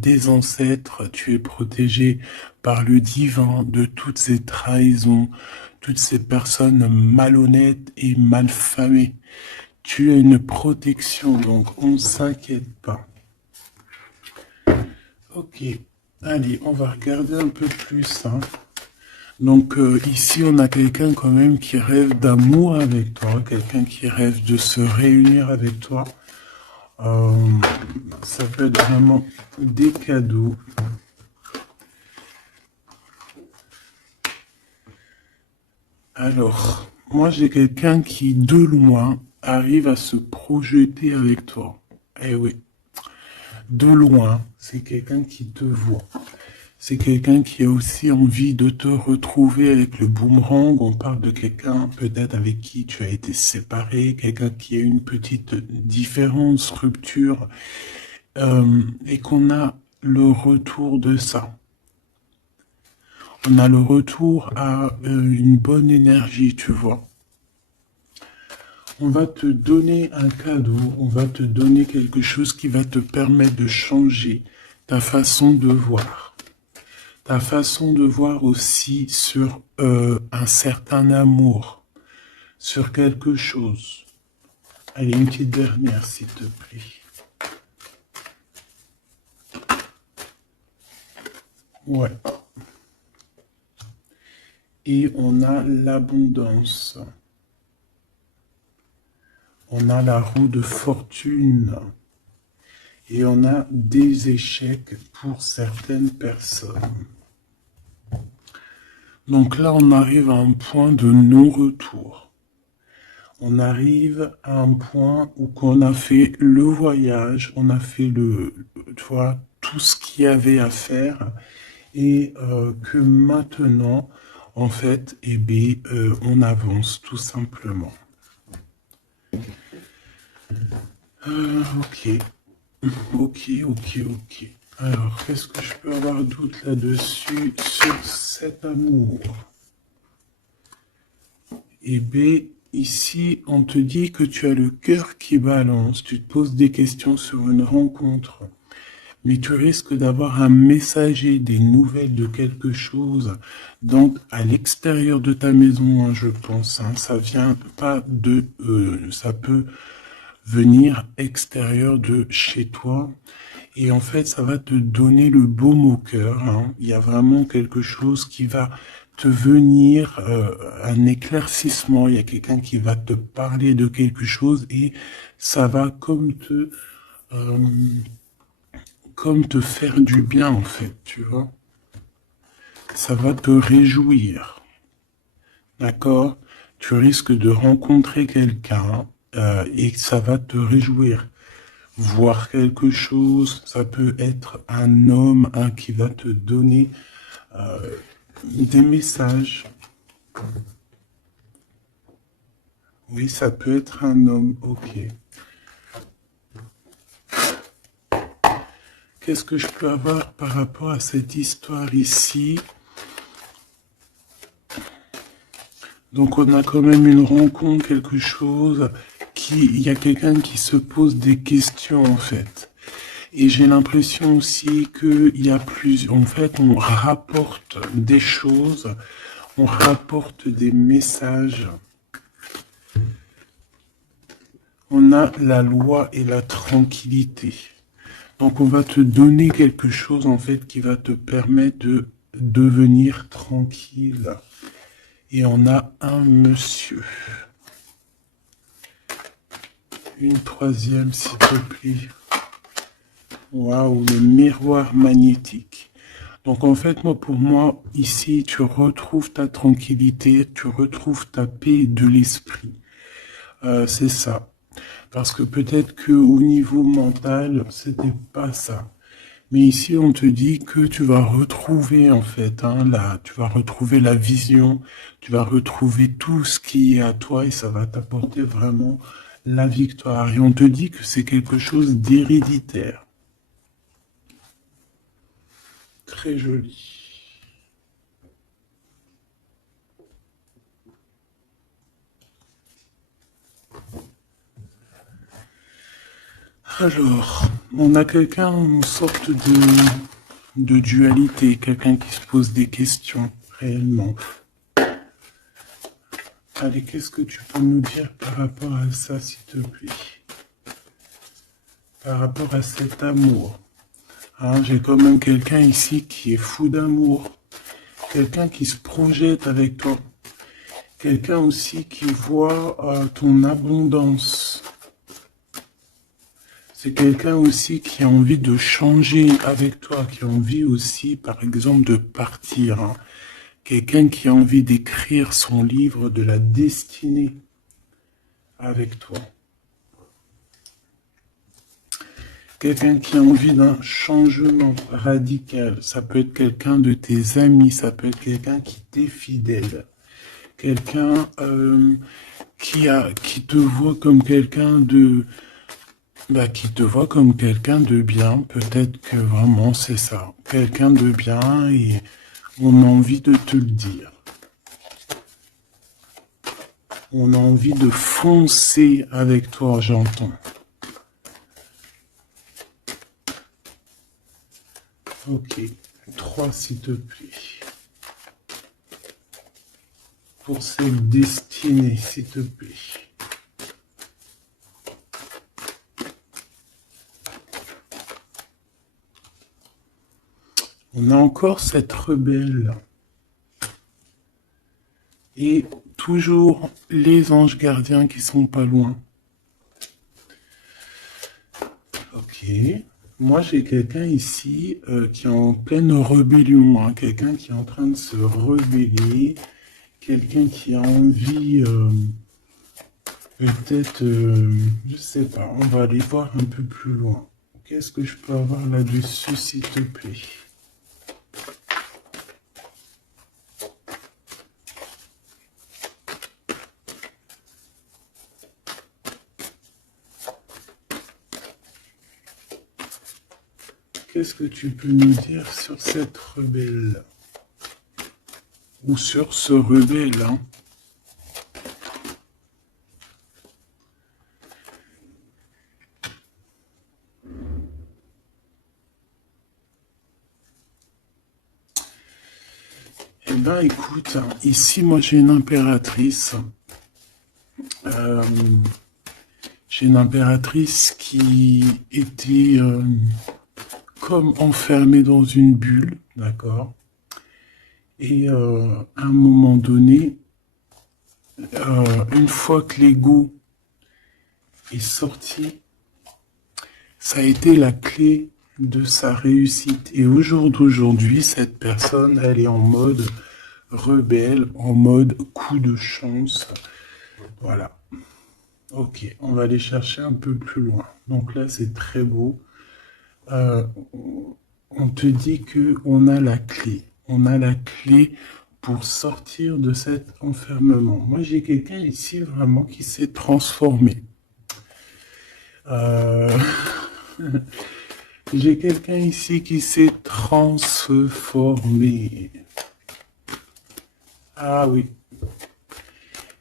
des ancêtres, tu es protégé par le divin de toutes ces trahisons, toutes ces personnes malhonnêtes et malfamées. Tu as une protection, donc on ne s'inquiète pas. Ok, allez, on va regarder un peu plus, hein. Donc ici, on a quelqu'un quand même qui rêve d'amour avec toi, quelqu'un qui rêve de se réunir avec toi. Ça peut être vraiment des cadeaux. Alors, moi j'ai quelqu'un qui, de loin, arrive à se projeter avec toi. Eh oui, de loin, c'est quelqu'un qui te voit. C'est quelqu'un qui a aussi envie de te retrouver avec le boomerang. On parle de quelqu'un peut-être avec qui tu as été séparé, quelqu'un qui a une petite différence, rupture, et qu'on a le retour de ça. On a le retour à une bonne énergie, tu vois. On va te donner un cadeau, on va te donner quelque chose qui va te permettre de changer ta façon de voir. Ta façon de voir aussi sur un certain amour, sur quelque chose. Allez, une petite dernière, s'il te plaît. Ouais. Et on a l'abondance. On a la roue de fortune. Et on a des échecs pour certaines personnes. Donc là, on arrive à un point de non-retour. On arrive à un point où on a fait le voyage, on a fait tu vois, tout ce qu'il y avait à faire, et que maintenant, en fait, eh bien, on avance tout simplement. Ok, ok. Alors, qu'est-ce que je peux avoir d'autre là-dessus sur cet amour? Eh bien, ici, on te dit que tu as le cœur qui balance, tu te poses des questions sur une rencontre, mais tu risques d'avoir un messager, des nouvelles de quelque chose, donc à l'extérieur de ta maison, hein, je pense, hein, ça vient pas de, ça peut venir extérieur de chez toi. Et en fait, ça va te donner le baume au cœur, hein. Il y a vraiment quelque chose qui va te venir, un éclaircissement. Il y a quelqu'un qui va te parler de quelque chose et ça va euh, comme te faire du bien, en fait, tu vois. Ça va te réjouir, d'accord? Tu risques de rencontrer quelqu'un et ça va te réjouir. Voir quelque chose, ça peut être un homme qui va te donner des messages. Oui, ça peut être un homme, ok. Qu'est-ce que je peux avoir par rapport à cette histoire ici? Donc on a quand même une rencontre, quelque chose il y a quelqu'un qui se pose des questions en fait. Et j'ai l'impression aussi qu'il y a en fait, on rapporte des choses, on rapporte des messages. On a la loi et la tranquillité. Donc on va te donner quelque chose en fait qui va te permettre de devenir tranquille. Et on a un monsieur. Une troisième s'il te plaît. Waouh, le miroir magnétique. Donc en fait, pour moi, ici, tu retrouves ta tranquillité, tu retrouves ta paix de l'esprit. C'est ça. Parce que peut-être que au niveau mental, c'était pas ça. Mais ici, on te dit que tu vas retrouver, en fait, hein, tu vas retrouver la vision, tu vas retrouver tout ce qui est à toi et ça va t'apporter vraiment la victoire. Et on te dit que c'est quelque chose d'héréditaire. Très joli. Alors, On a quelqu'un, une sorte de dualité, quelqu'un qui se pose des questions, réellement. Allez, qu'est-ce que tu peux nous dire par rapport à ça, s'il te plaît? Par rapport à cet amour. Hein, j'ai quand même quelqu'un ici qui est fou d'amour. Quelqu'un qui se projette avec toi. Quelqu'un aussi qui voit ton abondance. C'est quelqu'un aussi qui a envie de changer avec toi, qui a envie aussi, par exemple, de partir. Hein. Quelqu'un qui a envie d'écrire son livre de la destinée avec toi. Quelqu'un qui a envie d'un changement radical. Ça peut être quelqu'un de tes amis, ça peut être quelqu'un qui t'est fidèle. Quelqu'un qui te voit comme quelqu'un de... qui te voit comme quelqu'un de bien. Peut-être que vraiment c'est ça. Quelqu'un de bien et on a envie de te le dire. On a envie de foncer avec toi, j'entends. Ok, 3 s'il te plaît. Pour cette destinée, s'il te plaît. On a encore cette rebelle. Et toujours les anges gardiens qui sont pas loin. Ok. Moi, j'ai quelqu'un ici qui est en pleine rébellion. Hein. Quelqu'un qui est en train de se rebeller. Quelqu'un qui a envie... peut-être... je sais pas. On va aller voir un peu plus loin. Qu'est-ce que je peux avoir là-dessus, s'il te plaît? Qu'est-ce que tu peux nous dire sur cette rebelle? Ou sur ce rebelle, hein? Eh ben, écoute, ici, moi, j'ai une impératrice. J'ai une impératrice qui était comme enfermée dans une bulle, d'accord? Et à un moment donné, une fois que l'ego est sorti, ça a été la clé de sa réussite. Et au jour d'aujourd'hui, cette personne, elle est en mode rebelle, en mode coup de chance. Voilà. Ok, on va aller chercher un peu plus loin. Donc là, c'est très beau. On te dit que on a la clé. On a la clé pour sortir de cet enfermement. Moi, j'ai quelqu'un ici vraiment qui s'est transformé. J'ai quelqu'un ici qui s'est transformé. Ah oui.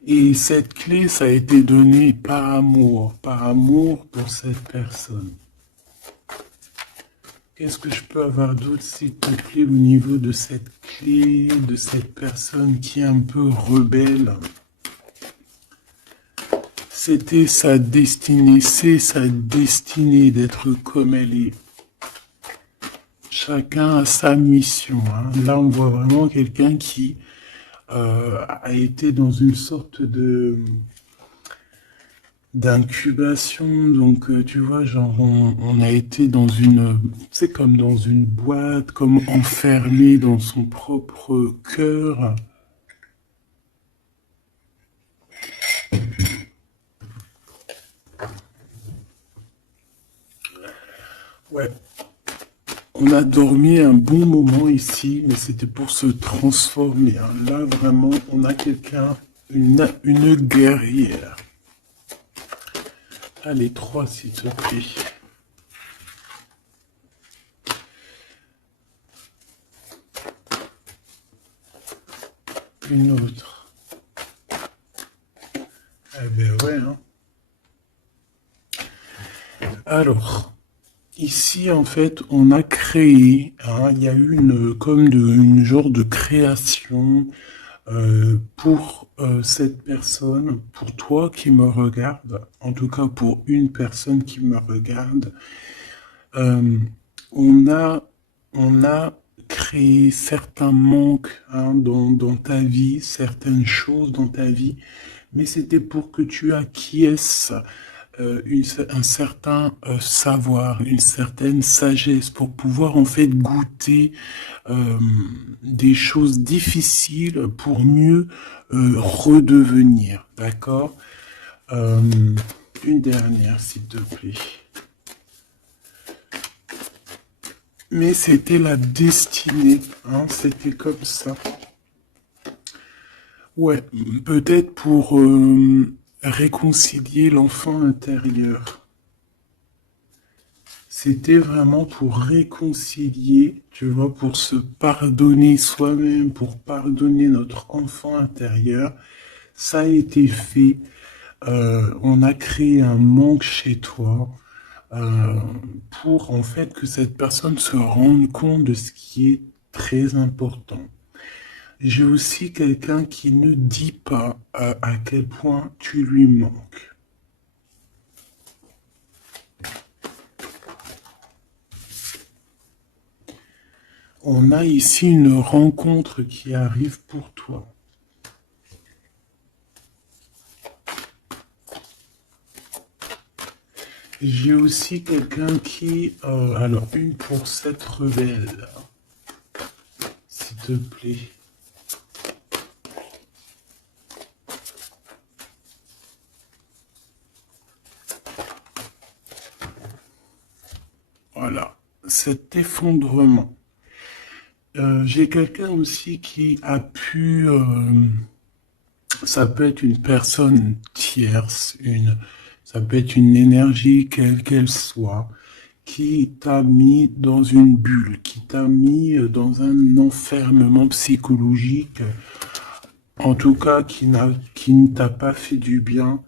Et cette clé, ça a été donné par amour pour cette personne. Qu'est-ce que je peux avoir d'autre, s'il te plaît, au niveau de cette clé, de cette personne qui est un peu rebelle? C'était sa destinée, c'est sa destinée d'être comme elle est. Chacun a sa mission. Hein. Là, on voit vraiment quelqu'un qui a été dans une sorte de d'incubation. Donc, tu vois, genre, on a été dans une... C'est comme dans une boîte, comme enfermé dans son propre cœur. Ouais. On a dormi un bon moment ici, mais c'était pour se transformer. Hein. Là, vraiment, on a quelqu'un, une guerrière. Allez, 3, s'il te plaît. Une autre. Eh ben ouais, hein. Alors, Ici, en fait, on a créé, hein, il y a eu une genre de création pour cette personne, pour toi qui me regarde, en tout cas pour une personne qui me regarde. Euh, on a, on a créé certains manques, hein, dans ta vie, certaines choses dans ta vie, mais c'était pour que tu acquiesces un certain savoir, une certaine sagesse pour pouvoir en fait goûter euh, des choses difficiles pour mieux redevenir. D'accord. Euh, une dernière, s'il te plaît. Mais c'était la destinée, hein, c'était comme ça. Ouais, peut-être pour réconcilier l'enfant intérieur. C'était vraiment pour réconcilier, tu vois, pour se pardonner soi-même, pour pardonner notre enfant intérieur. Ça a été fait. On a créé un manque chez toi euh, pour en fait que cette personne se rende compte de ce qui est très important. J'ai aussi quelqu'un qui ne dit pas à quel point tu lui manques. On a ici une rencontre qui arrive pour toi. J'ai aussi quelqu'un qui... alors, une pour cette rebelle, s'il te plaît. Voilà, cet effondrement. J'ai quelqu'un aussi qui a pu... ça peut être une personne tierce, ça peut être une énergie quelle qu'elle soit, qui t'a mis dans une bulle, qui t'a mis dans un enfermement psychologique, en tout cas qui ne t'a pas fait du bien,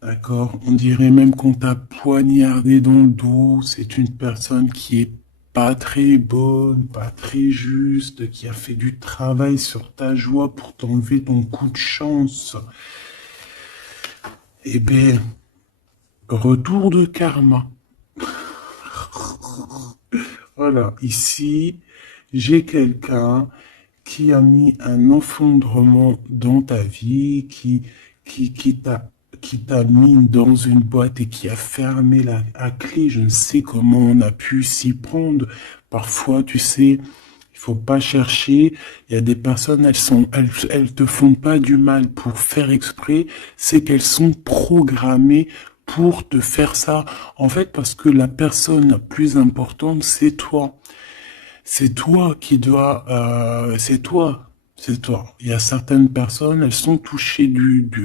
d'accord? On dirait même qu'on t'a poignardé dans le dos. C'est une personne qui est pas très bonne, pas très juste, qui a fait du travail sur ta joie pour t'enlever ton coup de chance. Eh bien, retour de karma. Voilà, ici, j'ai quelqu'un qui a mis un effondrement dans ta vie, qui, qui t'a, qui t'a mis dans une boîte et qui a fermé à clé. Je ne sais comment on a pu s'y prendre. Parfois, tu sais, il faut pas chercher. Il y a des personnes, elles te font pas du mal pour faire exprès. C'est qu'elles sont programmées pour te faire ça. En fait, parce que la personne la plus importante, c'est toi. C'est toi qui dois, c'est toi, c'est toi. Il y a certaines personnes, elles sont touchées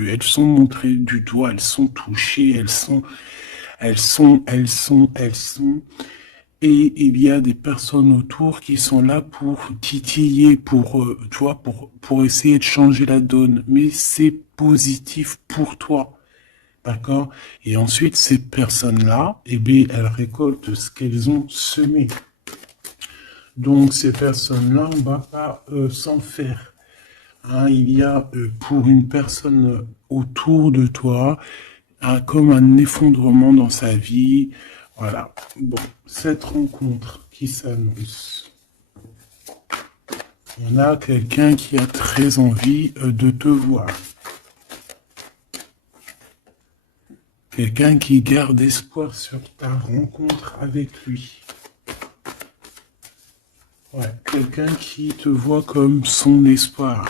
elles sont montrées du doigt, elles sont touchées, elles sont. Et il y a des personnes autour qui sont là pour titiller, tu vois, pour essayer de changer la donne. Mais c'est positif pour toi. D'accord? Et ensuite, ces personnes-là, eh bien, elles récoltent ce qu'elles ont semé. Donc ces personnes-là, on va pas s'en faire. Hein, il y a pour une personne autour de toi comme un effondrement dans sa vie. Voilà. Bon, cette rencontre qui s'annonce. On a quelqu'un qui a très envie de te voir. Quelqu'un qui garde espoir sur ta rencontre avec lui. Ouais, quelqu'un qui te voit comme son espoir.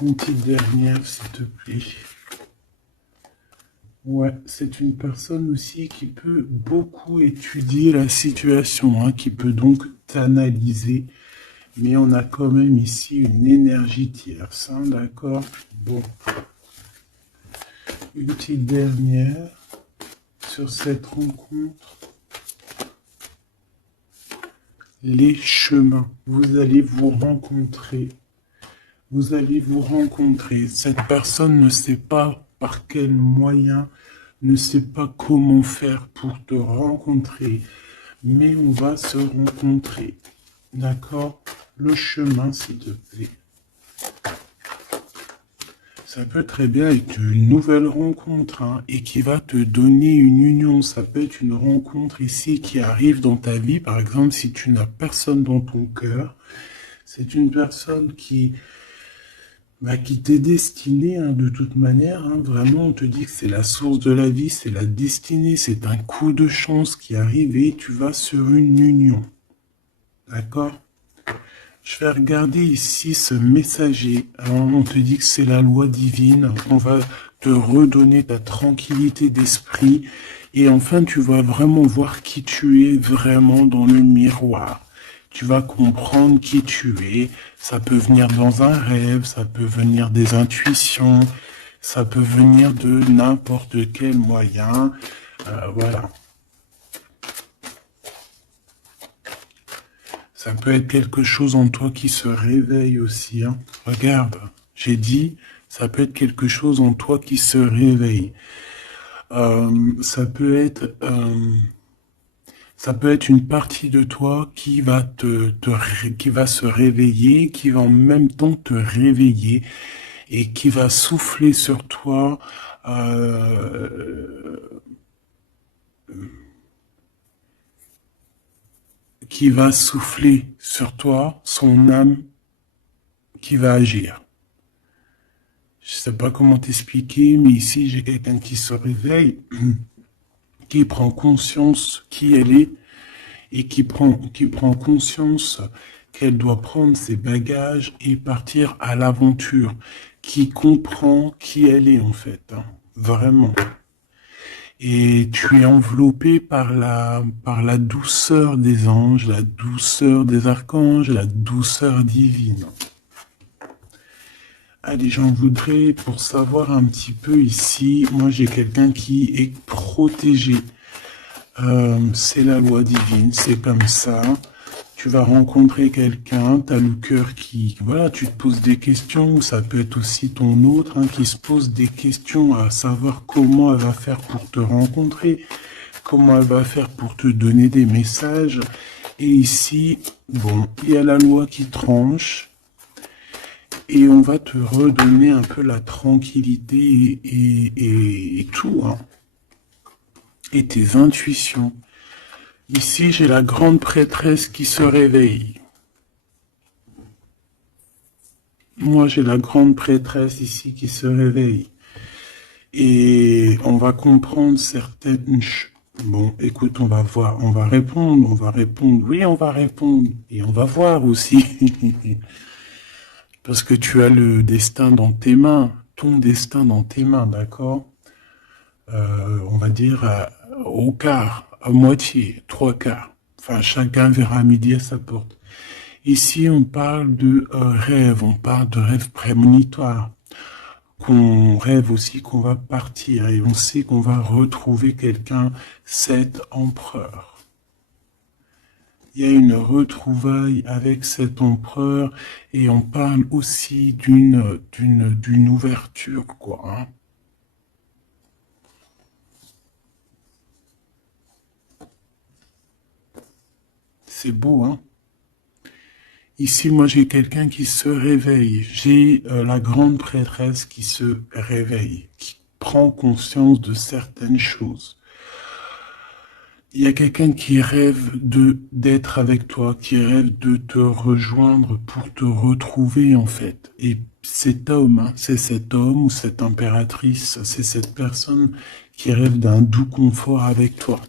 Une petite dernière, s'il te plaît. Ouais, c'est une personne aussi qui peut beaucoup étudier la situation, hein, qui peut donc t'analyser. Mais on a quand même ici une énergie tierce, hein, d'accord? Bon, une petite dernière sur cette rencontre. Les chemins. Vous allez vous rencontrer. Vous allez vous rencontrer. Cette personne ne sait pas par quel moyen ne sais pas comment faire pour te rencontrer, mais on va se rencontrer. D'accord? Le chemin, s'il te plaît. Ça peut très bien être une nouvelle rencontre, hein, et qui va te donner une union. Ça peut être une rencontre ici qui arrive dans ta vie. Par exemple, si tu n'as personne dans ton cœur, c'est une personne qui t'est destinée, hein, de toute manière. Hein. Vraiment, on te dit que c'est la source de la vie, c'est la destinée, c'est un coup de chance qui arrive et tu vas sur une union. D'accord? Je vais regarder ici ce messager. Alors, on te dit que c'est la loi divine. On va te redonner ta tranquillité d'esprit. Et enfin, tu vas vraiment voir qui tu es vraiment dans le miroir. Tu vas comprendre qui tu es. Ça peut venir dans un rêve, ça peut venir des intuitions, ça peut venir de n'importe quel moyen. Voilà. Ça peut être quelque chose en toi qui se réveille aussi. Hein. Regarde, j'ai dit, ça peut être quelque chose en toi qui se réveille. Ça peut être une partie de toi qui va qui va se réveiller, qui va en même temps te réveiller et qui va souffler sur toi. Qui va souffler sur toi son âme qui va agir. Je sais pas comment t'expliquer, mais ici j'ai quelqu'un qui se réveille, qui prend conscience qui elle est et qui prend conscience qu'elle doit prendre ses bagages et partir à l'aventure, qui comprend qui elle est en fait, hein, vraiment. Et tu es enveloppé par la douceur des anges, la douceur des archanges, la douceur divine. Allez, j'en voudrais pour savoir un petit peu ici. Moi, j'ai quelqu'un qui est protégé. C'est la loi divine, c'est comme ça. Tu vas rencontrer quelqu'un, tu as le cœur qui... Voilà, tu te poses des questions, ça peut être aussi ton autre, hein, qui se pose des questions à savoir comment elle va faire pour te rencontrer, comment elle va faire pour te donner des messages. Et ici, bon, il y a la loi qui tranche, et on va te redonner un peu la tranquillité et tout, hein, et tes intuitions. Ici, j'ai la grande prêtresse qui se réveille. Moi, j'ai la grande prêtresse ici qui se réveille. Et on va comprendre certaines choses. Bon, écoute, on va voir, on va répondre, oui, on va répondre. Et on va voir aussi. Parce que tu as le destin dans tes mains, ton destin dans tes mains, d'accord? On va dire au quart, à moitié, trois quarts. Enfin, chacun verra midi à sa porte. Ici, on parle de rêve, on parle de rêve prémonitoire. Qu'on rêve aussi qu'on va partir et on sait qu'on va retrouver quelqu'un, cet empereur. Il y a une retrouvaille avec cet empereur et on parle aussi d'une ouverture, quoi. Hein. C'est beau, hein? Ici, moi, j'ai quelqu'un qui se réveille. J'ai la grande prêtresse qui se réveille, qui prend conscience de certaines choses. Il y a quelqu'un qui rêve d'être avec toi, qui rêve de te rejoindre pour te retrouver, en fait. Et cet homme, hein, c'est cet homme ou cette impératrice, c'est cette personne qui rêve d'un doux confort avec toi.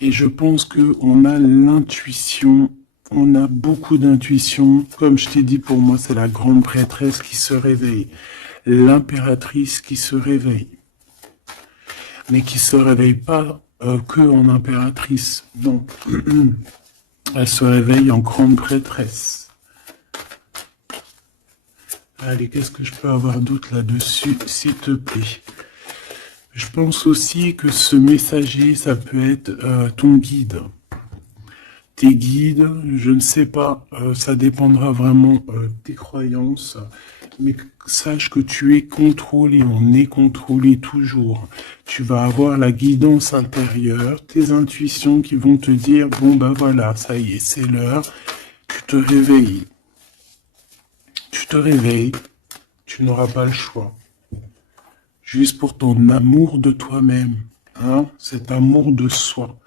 Et je pense qu'on a l'intuition. On a beaucoup d'intuition. Comme je t'ai dit, pour moi, c'est la grande prêtresse qui se réveille. L'impératrice qui se réveille. Mais qui se réveille pas que en impératrice. Non. Elle se réveille en grande prêtresse. Allez, qu'est-ce que je peux avoir d'autre là-dessus, s'il te plaît? Je pense aussi que ce messager, ça peut être ton guide. Tes guides, je ne sais pas, ça dépendra vraiment de tes croyances, mais sache que tu es contrôlé, on est contrôlé toujours. Tu vas avoir la guidance intérieure, tes intuitions qui vont te dire, bon ben voilà, ça y est, c'est l'heure, tu te réveilles. Tu te réveilles, tu n'auras pas le choix. Juste pour ton amour de toi-même, hein, cet amour de soi.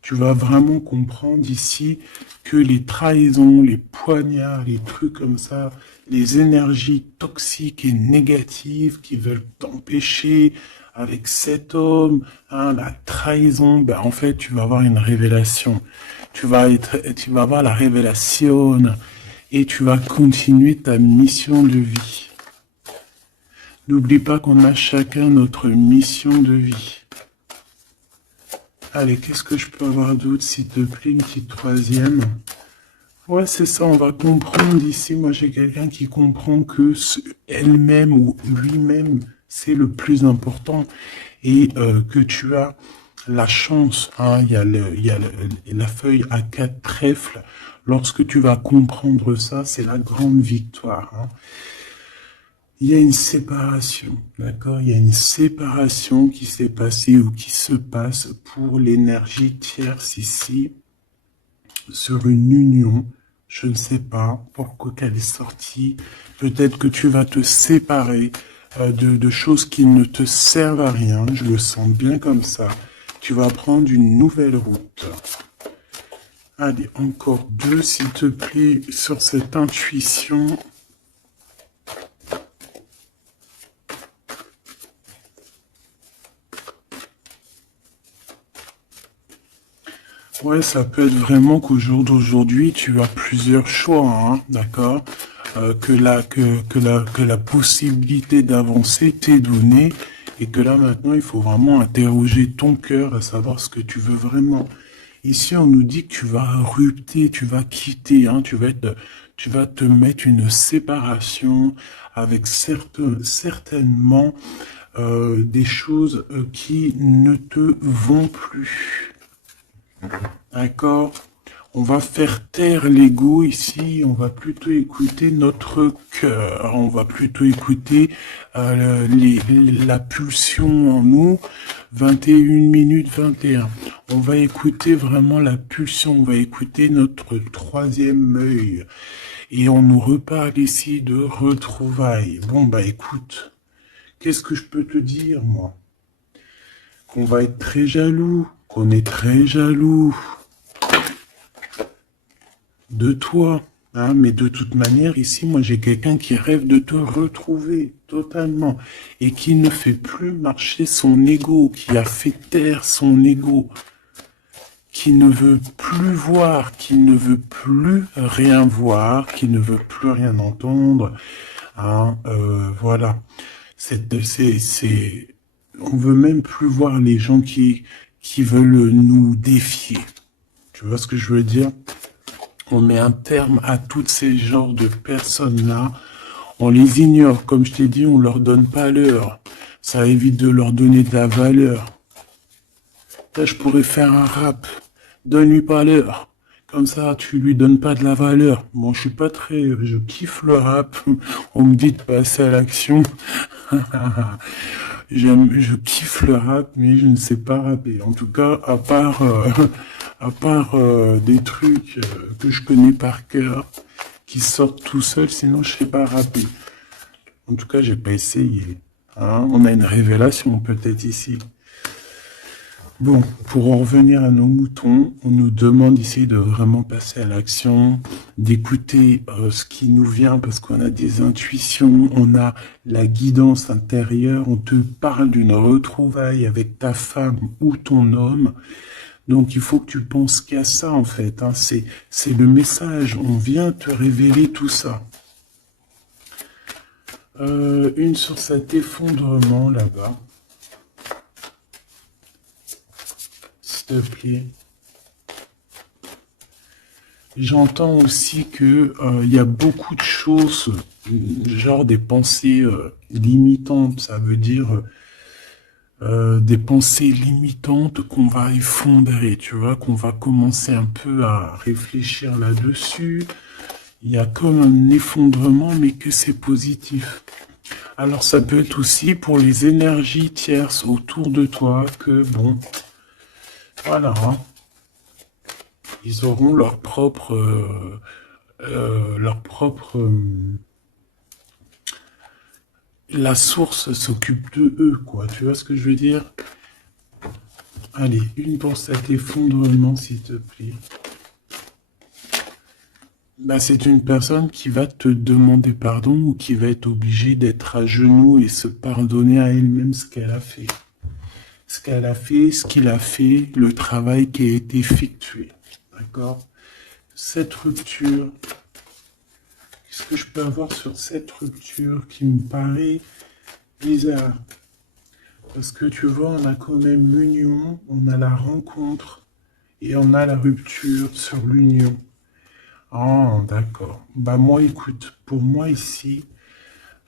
Tu vas vraiment comprendre ici que les trahisons, les poignards, les trucs comme ça, les énergies toxiques et négatives qui veulent t'empêcher avec cet homme, hein, la trahison, ben en fait tu vas avoir une révélation. Tu vas avoir la révélation et tu vas continuer ta mission de vie. N'oublie pas qu'on a chacun notre mission de vie. Allez, qu'est-ce que je peux avoir d'autre, s'il te plaît, une petite troisième. Ouais, c'est ça, on va comprendre ici. Moi, j'ai quelqu'un qui comprend que elle-même ou lui-même, c'est le plus important. Et que tu as la chance, hein, il y a la feuille à 4 trèfles. Lorsque tu vas comprendre ça, c'est la grande victoire. Hein. Il y a une séparation, d'accord? Il y a une séparation qui s'est passée ou qui se passe pour l'énergie tierce ici, sur une union. Je ne sais pas pourquoi qu'elle est sortie. Peut-être que tu vas te séparer de choses qui ne te servent à rien. Je le sens bien comme ça. Tu vas prendre une nouvelle route. Allez, encore 2, s'il te plaît, sur cette intuition. Ouais, ça peut être vraiment qu'au jour d'aujourd'hui, tu as plusieurs choix, hein, d'accord? Que la possibilité d'avancer t'est donnée et que là maintenant, il faut vraiment interroger ton cœur à savoir ce que tu veux vraiment. Ici, on nous dit que tu vas rupter, tu vas quitter, hein, tu vas te mettre une séparation avec certainement des choses qui ne te vont plus. D'accord? On va faire taire l'ego ici, on va plutôt écouter notre cœur, on va plutôt écouter la pulsion en nous, 21 minutes 21. On va écouter vraiment la pulsion, on va écouter notre troisième œil. Et on nous reparle ici de retrouvailles. Bon bah écoute, qu'est-ce que je peux te dire moi? Qu'on va être très jaloux, qu'on est très jaloux de toi, hein, mais de toute manière, ici, moi, j'ai quelqu'un qui rêve de te retrouver totalement et qui ne fait plus marcher son ego, qui a fait taire son ego, qui ne veut plus voir, qui ne veut plus rien voir, qui ne veut plus rien entendre, hein, voilà. On veut même plus voir les gens qui veulent nous défier. Tu vois ce que je veux dire? On met un terme à tous ces genres de personnes-là. On les ignore. Comme je t'ai dit, on leur donne pas l'heure. Ça évite de leur donner de la valeur. Là, je pourrais faire un rap. Donne-lui pas l'heure. Comme ça, tu lui donnes pas de la valeur. Bon, je suis pas très... Je kiffe le rap. On me dit de passer à l'action. Je kiffe le rap, mais je ne sais pas rapper. En tout cas, à part des trucs que je connais par cœur, qui sortent tout seuls, sinon je sais pas rapper. En tout cas, j'ai pas essayé. Hein, on a une révélation peut-être ici. Bon, pour en revenir à nos moutons, on nous demande ici de vraiment passer à l'action, d'écouter ce qui nous vient parce qu'on a des intuitions, on a la guidance intérieure, on te parle d'une retrouvaille avec ta femme ou ton homme. Donc il faut que tu penses qu'à ça en fait, hein. C'est le message, on vient te révéler tout ça. Une sur cet effondrement là-bas. S'il te plaît. J'entends aussi que il y a beaucoup de choses, genre des pensées limitantes, ça veut dire des pensées limitantes qu'on va effondrer, tu vois, qu'on va commencer un peu à réfléchir là-dessus. Il y a comme un effondrement, mais que c'est positif. Alors ça peut être aussi pour les énergies tierces autour de toi que, bon, voilà, hein, ils auront la source s'occupe de eux, quoi. Tu vois ce que je veux dire? Allez, une pour cet effondrement, s'il te plaît. Bah, c'est une personne qui va te demander pardon ou qui va être obligée d'être à genoux et se pardonner à elle-même ce qu'elle a fait. Ce qu'elle a fait, ce qu'il a fait, le travail qui a été effectué. D'accord? Cette rupture, qu'est-ce que je peux avoir sur cette rupture qui me paraît bizarre? Parce que tu vois, on a quand même l'union, on a la rencontre et on a la rupture sur l'union. Ah, d'accord. Bah moi, écoute, pour moi ici,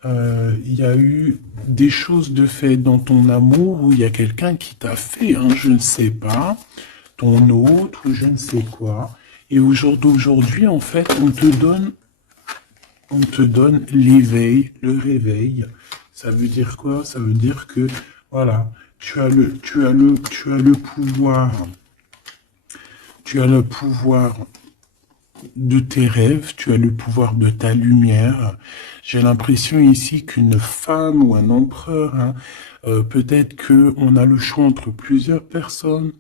il y a eu des choses de fait dans ton amour où il y a quelqu'un qui t'a fait, hein, je ne sais pas, ton autre ou je ne sais quoi. Et au jour d'aujourd'hui, en fait, on te donne l'éveil, le réveil. Ça veut dire quoi? Ça veut dire que, voilà, tu as le pouvoir de tes rêves, tu as le pouvoir de ta lumière. J'ai l'impression ici qu'une femme ou un empereur, hein, peut-être que on a le choix entre plusieurs personnes.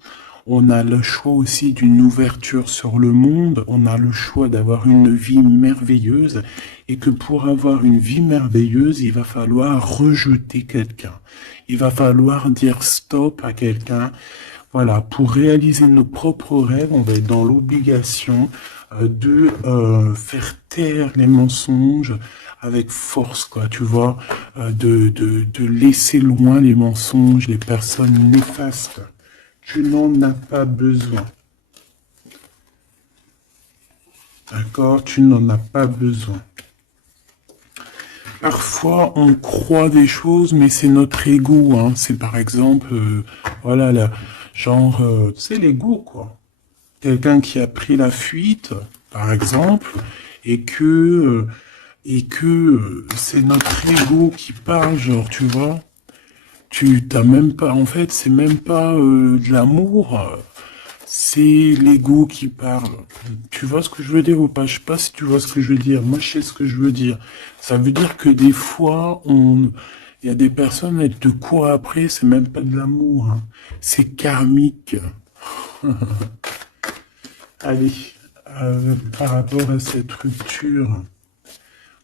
On a le choix aussi d'une ouverture sur le monde. On a le choix d'avoir une vie merveilleuse. Et que pour avoir une vie merveilleuse, il va falloir rejeter quelqu'un. Il va falloir dire stop à quelqu'un. Voilà, pour réaliser nos propres rêves, on va être dans l'obligation de faire taire les mensonges avec force, quoi, tu vois, de laisser loin les mensonges, les personnes néfastes. Tu n'en as pas besoin. D'accord? Tu n'en as pas besoin. Parfois, on croit des choses, mais c'est notre ego, hein. C'est par exemple, voilà, genre, c'est l'ego, quoi. Quelqu'un qui a pris la fuite, par exemple, et que c'est notre ego qui parle, genre, tu vois. Tu t'as même pas, en fait, c'est même pas de l'amour, c'est l'ego qui parle. Tu vois ce que je veux dire ou pas? Je sais pas si tu vois ce que je veux dire. Moi, je sais ce que je veux dire. Ça veut dire que des fois, il y a des personnes, elles te courent après, c'est même pas de l'amour, hein. C'est karmique. Allez, par rapport à cette rupture,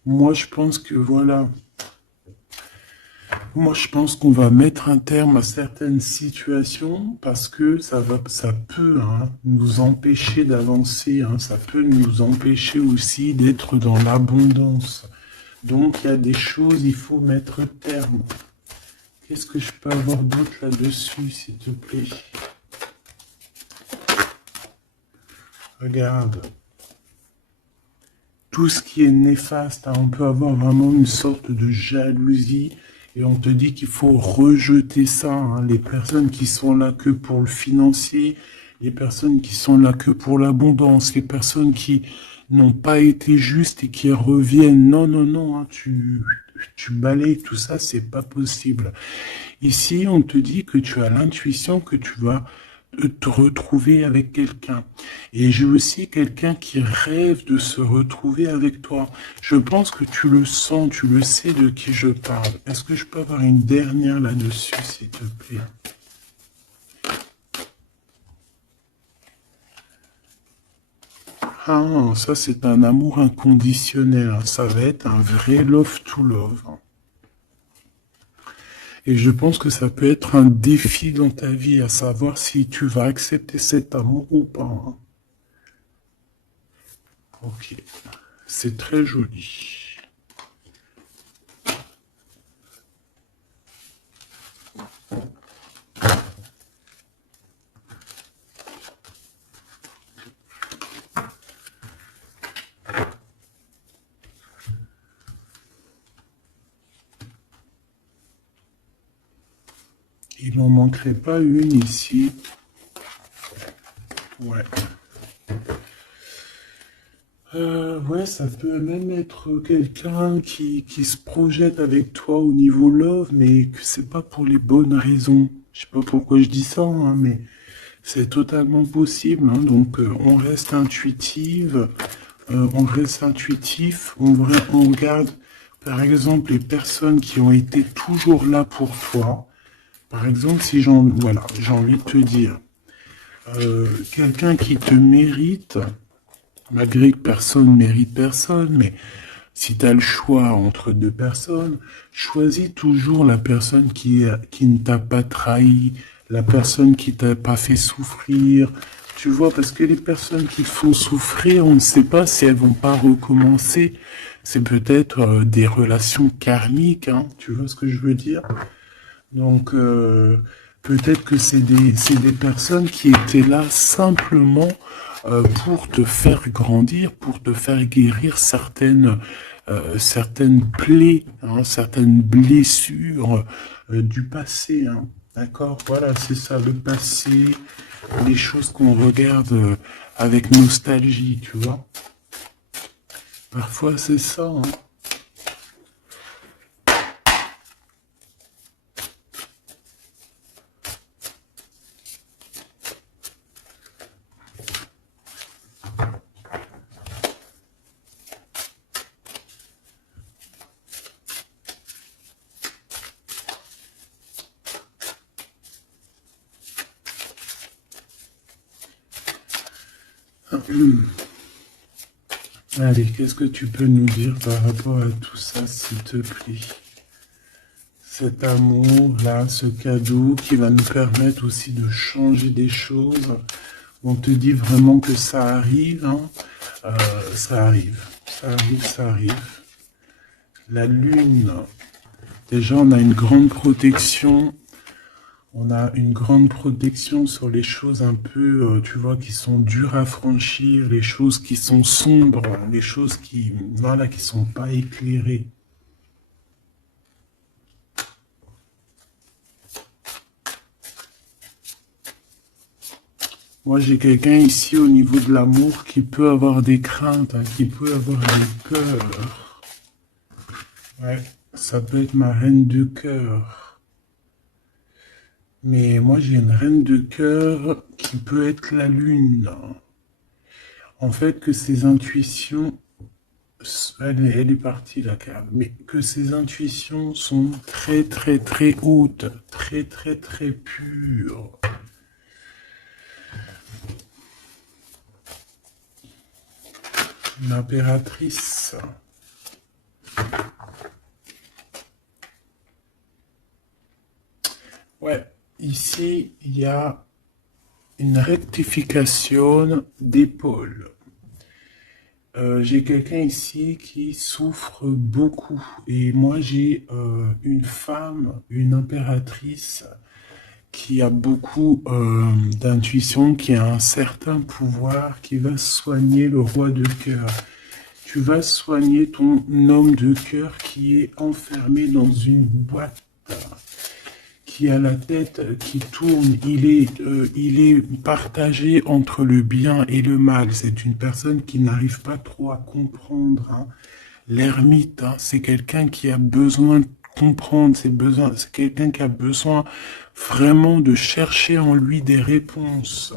moi, je pense que voilà. Moi, je pense qu'on va mettre un terme à certaines situations parce que ça peut, hein, nous empêcher d'avancer, hein, ça peut nous empêcher aussi d'être dans l'abondance. Donc, il y a des choses, il faut mettre terme. Qu'est-ce que je peux avoir d'autre là-dessus, s'il te plaît? Regarde. Tout ce qui est néfaste, hein, on peut avoir vraiment une sorte de jalousie et on te dit qu'il faut rejeter ça, hein. Les personnes qui sont là que pour le financier, les personnes qui sont là que pour l'abondance, les personnes qui n'ont pas été justes et qui reviennent. Non, non, non, hein, tu balayes tout ça, c'est pas possible. Ici, on te dit que tu as l'intuition que tu vas te retrouver avec quelqu'un. Et j'ai aussi quelqu'un qui rêve de se retrouver avec toi. Je pense que tu le sens, tu le sais de qui je parle. Est-ce que je peux avoir une dernière là-dessus, s'il te plaît? Ah, ça c'est un amour inconditionnel, hein. Ça va être un vrai love to love, hein. Et je pense que ça peut être un défi dans ta vie, à savoir si tu vas accepter cet amour ou pas, hein. Ok, c'est très joli. Il n'en manquerait pas une ici. Ouais. Ouais, ça peut même être quelqu'un qui se projette avec toi au niveau love, mais que c'est pas pour les bonnes raisons. Je sais pas pourquoi je dis ça, hein, mais c'est totalement possible, hein. Donc, on reste intuitif, on regarde, par exemple, les personnes qui ont été toujours là pour toi. Par exemple, si voilà, j'ai envie de te dire, quelqu'un qui te mérite, malgré que personne mérite personne, mais si tu as le choix entre deux personnes, choisis toujours la personne qui ne t'a pas trahi, la personne qui t'a pas fait souffrir. Tu vois, parce que les personnes qui te font souffrir, on ne sait pas si elles vont pas recommencer. C'est peut-être des relations karmiques, hein, tu vois ce que je veux dire? Donc, peut-être que c'est des personnes qui étaient là simplement pour te faire grandir, pour te faire guérir certaines plaies, hein, certaines blessures du passé. Hein. D'accord? Voilà, c'est ça, le passé, les choses qu'on regarde avec nostalgie, tu vois. Parfois, c'est ça. Hein. Allez, qu'est-ce que tu peux nous dire par rapport à tout ça, s'il te plaît? Cet amour-là, ce cadeau qui va nous permettre aussi de changer des choses. On te dit vraiment que ça arrive, hein? Ça arrive, ça arrive, ça arrive. La lune, déjà on a une grande protection. On a une grande protection sur les choses un peu, tu vois, qui sont dures à franchir, les choses qui sont sombres, les choses qui, voilà, qui sont pas éclairées. Moi, j'ai quelqu'un ici au niveau de l'amour qui peut avoir des craintes, hein, qui peut avoir des peurs. Ouais, ça peut être ma reine de cœur. Mais moi, j'ai une reine de cœur qui peut être la lune. En fait, que ses intuitions, elle est partie la carte, mais que ses intuitions sont très très très hautes, très très très pures. L'impératrice. Ouais, ici, il y a une rectification d'épaule. J'ai quelqu'un ici qui souffre beaucoup. Et moi, j'ai une femme, une impératrice, qui a beaucoup d'intuition, qui a un certain pouvoir, qui va soigner le roi de cœur. Tu vas soigner ton homme de cœur qui est enfermé dans une boîte, qui a la tête qui tourne. Il est partagé entre le bien et le mal. C'est une personne qui n'arrive pas trop à comprendre. Hein. L'ermite, hein, c'est quelqu'un qui a besoin de comprendre ses besoins. C'est quelqu'un qui a besoin vraiment de chercher en lui des réponses,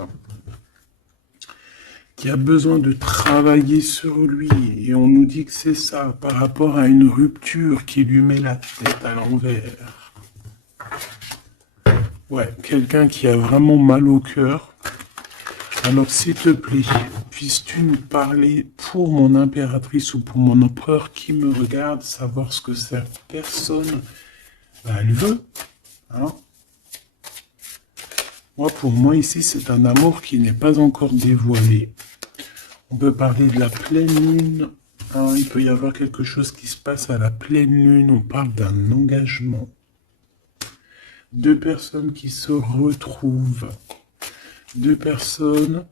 qui a besoin de travailler sur lui. Et on nous dit que c'est ça, par rapport à une rupture qui lui met la tête à l'envers. Ouais, quelqu'un qui a vraiment mal au cœur. Alors, s'il te plaît, puisses-tu nous parler pour mon impératrice ou pour mon empereur qui me regarde, savoir ce que cette personne elle veut, hein? Moi, pour moi, ici, c'est un amour qui n'est pas encore dévoilé. On peut parler de la pleine lune. Hein, il peut y avoir quelque chose qui se passe à la pleine lune. On parle d'un engagement. Deux personnes qui se retrouvent. Deux personnes,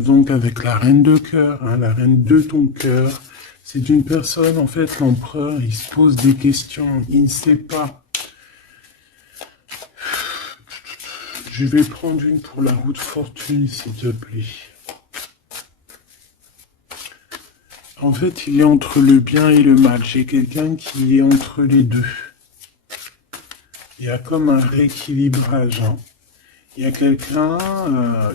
donc avec la reine de cœur, hein, la reine de ton cœur. C'est une personne, en fait, l'empereur, il se pose des questions. Il ne sait pas. Je vais prendre une pour la roue de fortune, s'il te plaît. En fait, il est entre le bien et le mal. J'ai quelqu'un qui est entre les deux. Il y a comme un rééquilibrage, hein. Il y a quelqu'un,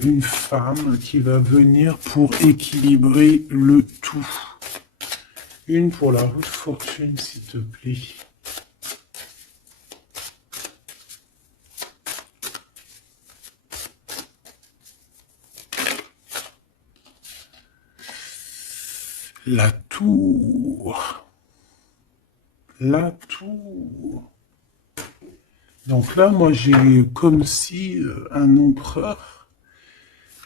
une femme, qui va venir pour équilibrer le tout. Une pour la roue de fortune, s'il te plaît. La tour. La tour. Donc là, moi, j'ai comme si un empereur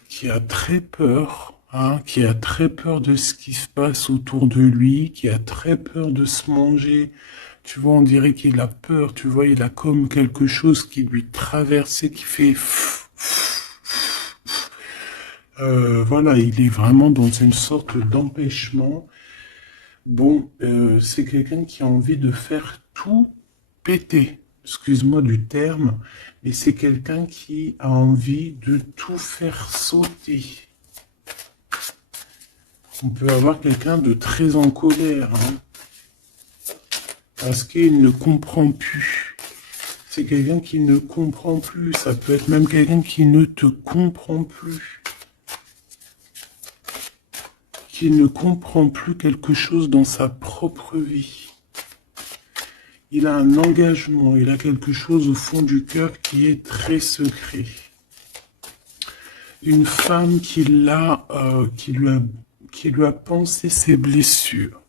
qui a très peur, hein, qui a très peur de ce qui se passe autour de lui, qui a très peur de se manger. Tu vois, on dirait qu'il a peur, tu vois, il a comme quelque chose qui lui traverse, qui fait... voilà, il est vraiment dans une sorte d'empêchement. Bon, c'est quelqu'un qui a envie de faire tout péter. Excuse-moi du terme, mais c'est quelqu'un qui a envie de tout faire sauter. On peut avoir quelqu'un de très en colère, hein, parce qu'il ne comprend plus. C'est quelqu'un qui ne comprend plus. Ça peut être même quelqu'un qui ne te comprend plus. Qui ne comprend plus quelque chose dans sa propre vie. Il a un engagement, il a quelque chose au fond du cœur qui est très secret. Une femme qui lui a pensé ses blessures.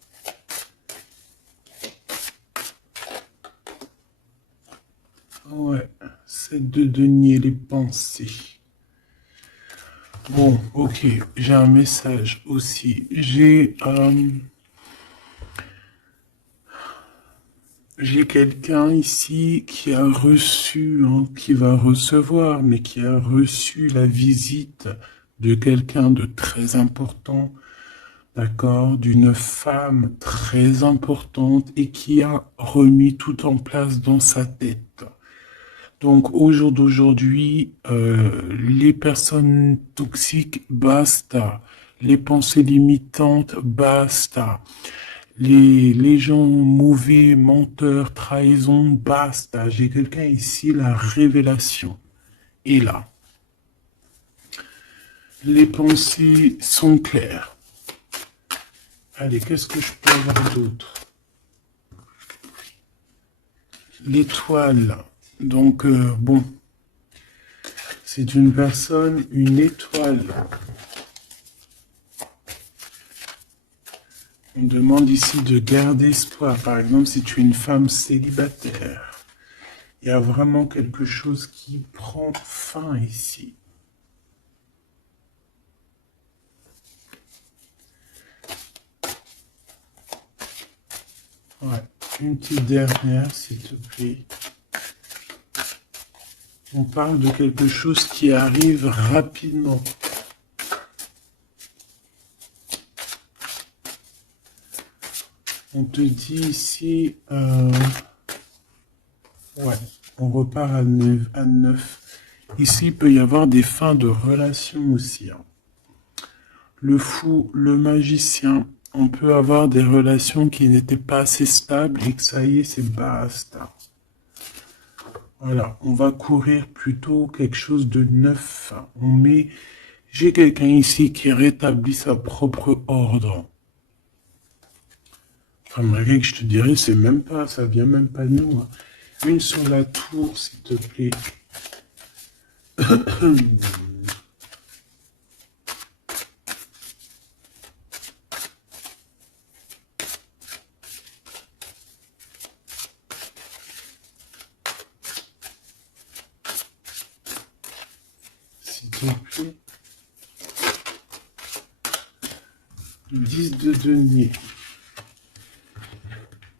Ouais, c'est de denier les pensées. Bon, ok, j'ai un message aussi. J'ai quelqu'un ici qui a reçu, hein, qui va recevoir, mais qui a reçu la visite de quelqu'un de très important, d'accord, d'une femme très importante et qui a remis tout en place dans sa tête. Donc au jour d'aujourd'hui, les personnes toxiques, basta. Les pensées limitantes, basta. Les gens mauvais, menteurs, trahison, basta. J'ai quelqu'un ici, la révélation est là. Les pensées sont claires. Allez, qu'est-ce que je peux avoir d'autre? L'étoile. Donc, bon, c'est une personne, une étoile. On demande ici de garder espoir. Par exemple, si tu es une femme célibataire, il y a vraiment quelque chose qui prend fin ici. Ouais, une petite dernière, s'il te plaît. On parle de quelque chose qui arrive rapidement. On te dit ici, ouais, on repart à 9. Ici, il peut y avoir des fins de relations aussi, hein. Le fou, le magicien, on peut avoir des relations qui n'étaient pas assez stables et que ça y est, c'est basta. Voilà, on va courir plutôt quelque chose de neuf. J'ai quelqu'un ici qui rétablit sa propre ordre. Enfin, malgré que je te dirais, c'est même pas, ça vient même pas de nous, hein. Une sur la tour, s'il te plaît. S'il te plaît. 10 de denier.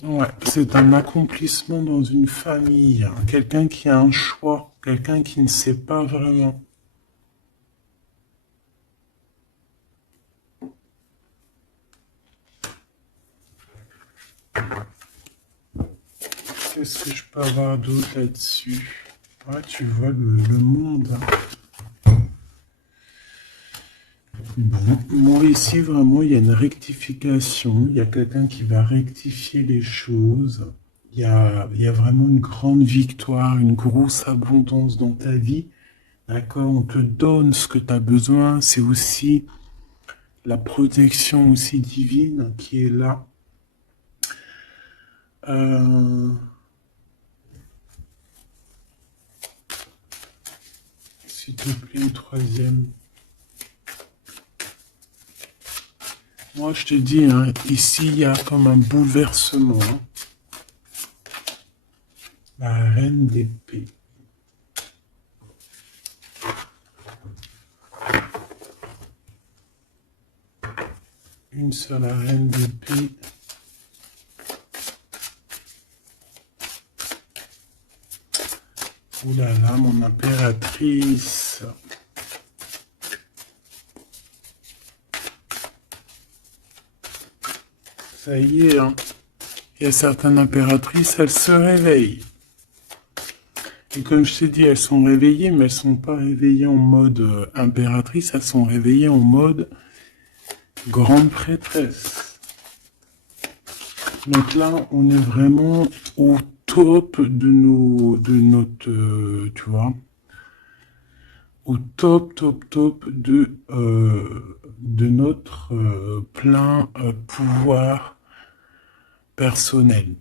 Ouais, c'est un accomplissement dans une famille, hein. Quelqu'un qui a un choix, quelqu'un qui ne sait pas vraiment. Qu'est-ce que je peux avoir d'autre là-dessus? Ouais, tu vois le monde, hein. Bon, moi ici, vraiment, il y a une rectification. Il y a quelqu'un qui va rectifier les choses. Il y a vraiment une grande victoire, une grosse abondance dans ta vie. D'accord? On te donne ce que tu as besoin. C'est aussi la protection aussi divine qui est là. Euh, S'il te plaît, une troisième. Moi, je te dis, hein, ici, il y a comme un bouleversement. Hein. La reine d'épée. Une seule reine d'épée. Ouh là là, mon impératrice. Ça y est, hein. Il y a certaines impératrices, elles se réveillent. Et comme je t'ai dit, elles sont réveillées, mais elles sont pas réveillées en mode impératrice, elles sont réveillées en mode grande prêtresse. Donc là, on est vraiment au top tu vois, au top de notre plein pouvoir personnel.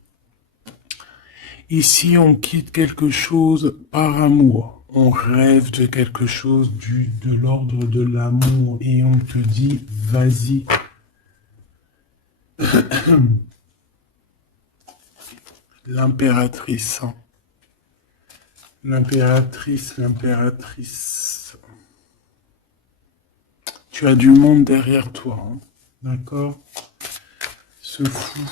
Ici, on quitte quelque chose par amour. On rêve de quelque chose de l'ordre de l'amour et on te dit, vas-y. L'impératrice. Hein. L'impératrice. Tu as du monde derrière toi. Hein. D'accord? Ce fou.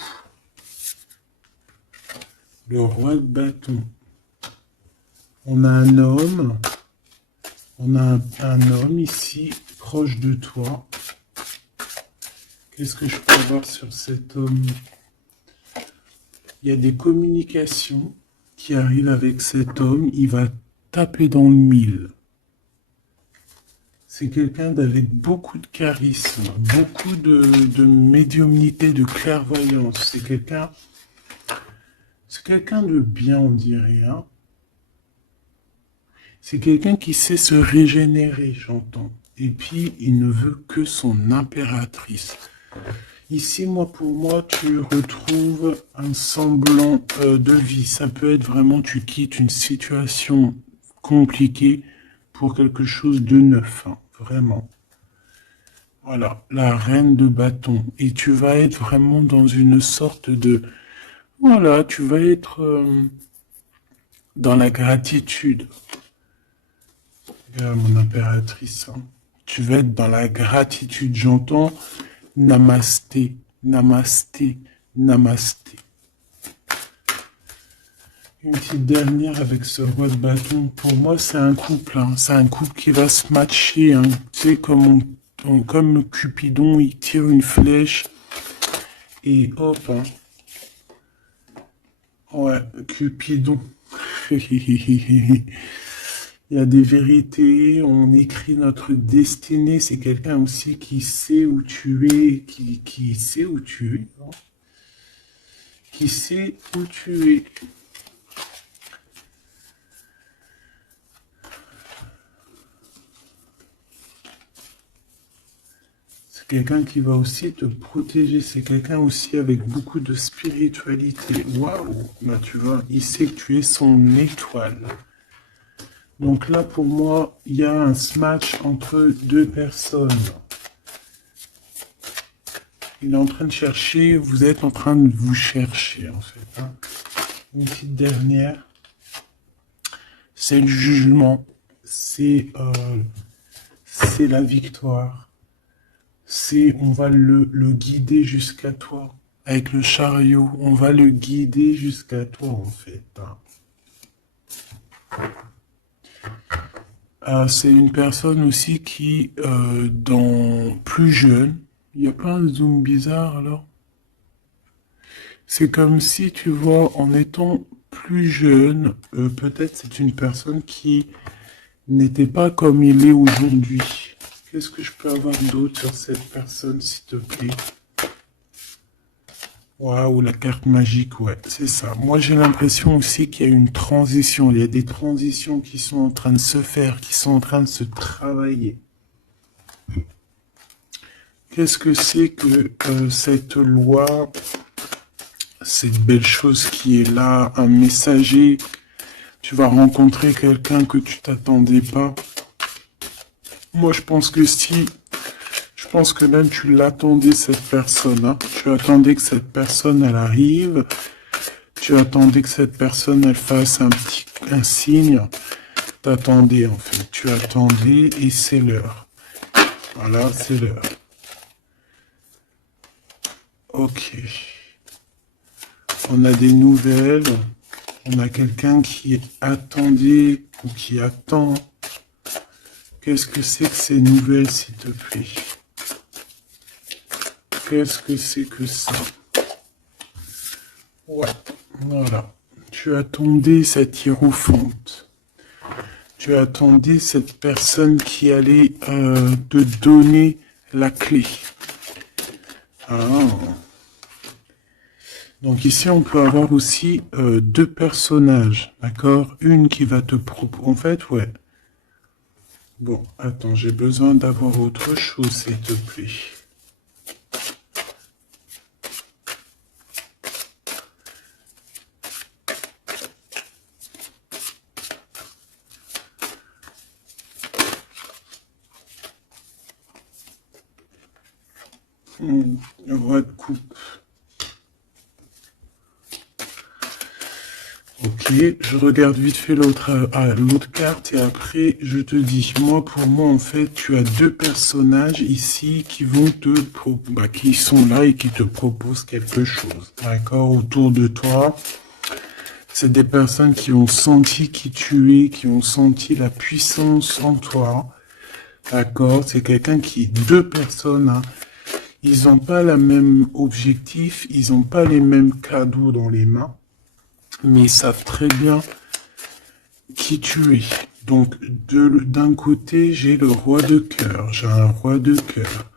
Le roi de bâton. On a un homme. On a un homme ici, proche de toi. Qu'est-ce que je peux voir sur cet homme? Il y a des communications qui arrivent avec cet homme. Il va taper dans le mille. C'est quelqu'un d'avec beaucoup de charisme, beaucoup de médiumnité, de clairvoyance. C'est quelqu'un de bien, on dirait. Hein. C'est quelqu'un qui sait se régénérer, j'entends. Et puis, il ne veut que son impératrice. Ici, pour moi, tu retrouves un semblant de vie. Ça peut être vraiment, tu quittes une situation compliquée pour quelque chose de neuf. Hein, vraiment. Voilà, la reine de bâton. Et tu vas être vraiment dans une sorte de... Voilà, tu vas être dans la gratitude. Regarde mon impératrice. Hein. Tu vas être dans la gratitude. J'entends namasté, namasté, namasté. Une petite dernière avec ce roi de bâton. Pour moi, c'est un couple. Hein. C'est un couple qui va se matcher. Hein. Tu sais, comme Cupidon, il tire une flèche. Et hop. Hein. Ouais, Cupidon. Il y a des vérités, on écrit notre destinée. C'est quelqu'un aussi qui sait où tu es, qui sait où tu es. Non, qui sait où tu es. C'est quelqu'un qui va aussi te protéger. C'est quelqu'un aussi avec beaucoup de spiritualité. Waouh! Bah, tu vois, il sait que tu es son étoile. Donc là, pour moi, il y a un match entre deux personnes. Il est en train de chercher, vous êtes en train de vous chercher, en fait. Hein. Une petite dernière. C'est le jugement. C'est la victoire. On va le guider jusqu'à toi. Avec le chariot, on va le guider jusqu'à toi, en fait. C'est une personne aussi qui, plus jeune, il n'y a pas un zoom bizarre, alors? C'est comme si, tu vois, en étant plus jeune, peut-être c'est une personne qui n'était pas comme il est aujourd'hui. Qu'est-ce que je peux avoir d'autre sur cette personne, s'il te plaît? Waouh, la carte magique, ouais, c'est ça. Moi, j'ai l'impression aussi qu'il y a une transition. Il y a des transitions qui sont en train de se faire, qui sont en train de se travailler. Qu'est-ce que c'est que cette loi, cette belle chose qui est là, un messager? Tu vas rencontrer quelqu'un que tu t'attendais pas. Moi, je pense que si... Je pense que même tu l'attendais, cette personne. Hein. Tu attendais que cette personne, elle arrive. Tu attendais que cette personne, elle fasse un signe. T'attendais, en fait. Tu attendais et c'est l'heure. Voilà, c'est l'heure. Ok. On a des nouvelles. On a quelqu'un qui attendait ou qui attend. Qu'est-ce que c'est que ces nouvelles, s'il te plaît? Qu'est-ce que c'est que ça? Ouais, voilà. Tu attendais cette hiérophante. Tu attendais cette personne qui allait te donner la clé. Ah. Donc ici, on peut avoir aussi deux personnages, d'accord? Une qui va te proposer... En fait, ouais. Bon, attends, j'ai besoin d'avoir autre chose, s'il te plaît. Roi de coupe. Ok, je regarde vite fait l'autre carte et après je te dis. Moi, pour moi, en fait, tu as deux personnages ici qui vont qui sont là et qui te proposent quelque chose. D'accord, autour de toi. C'est des personnes qui ont senti qui tu es, qui ont senti la puissance en toi. D'accord, c'est deux personnes, hein. Ils n'ont pas le même objectif, ils n'ont pas les mêmes cadeaux dans les mains, mais ils savent très bien qui tu es. Donc, d'un côté, j'ai le roi de cœur, j'ai un roi de cœur.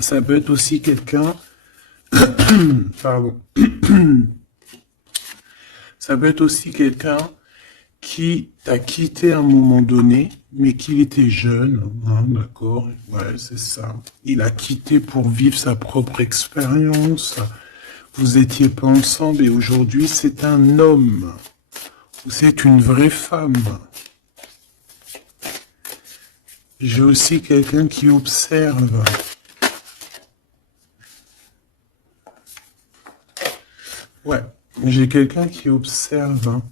Ça peut être aussi quelqu'un... Pardon. Ça peut être aussi quelqu'un qui t'a quitté à un moment donné, mais qu'il était jeune, hein, d'accord, ouais, c'est ça. Il a quitté pour vivre sa propre expérience. Vous étiez pas ensemble et aujourd'hui c'est un homme. Ou c'est une vraie femme. J'ai aussi quelqu'un qui observe. Ouais, j'ai quelqu'un qui observe. Hein.